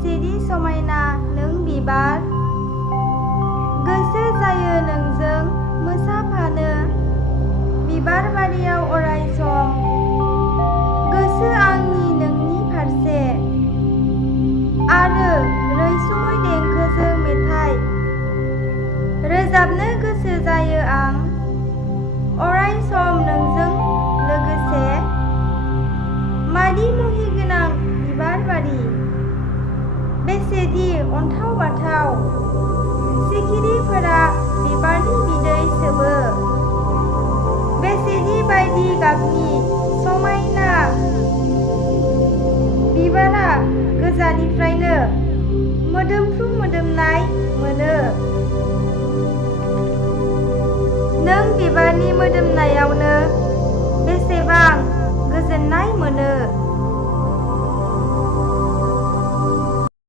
बेसेदि समायना नों बिबार, गोसो जायो नोंजों मोसाफानो बिबार बारियाव अराय सम। गोसो आंनि नोंनि फारसे आरो रैसुमै देंखोजों मेथाइ रोजाबनो गोसो जायो आं अराय सम नोंजों लोगोसे। मादि मुहिगोनां बिबार बारि, बेसेदि अन्थाव बाथाव, सिखिरिफोरा बिबारनि बिदै सोबो, बेसेदि बायदि गाबनि समायना बिबारा गोजाननिफ्रायनो मोदोमफ्रु मोदोमनाय मोनो। नों बिबारनि मोदोमनायावनो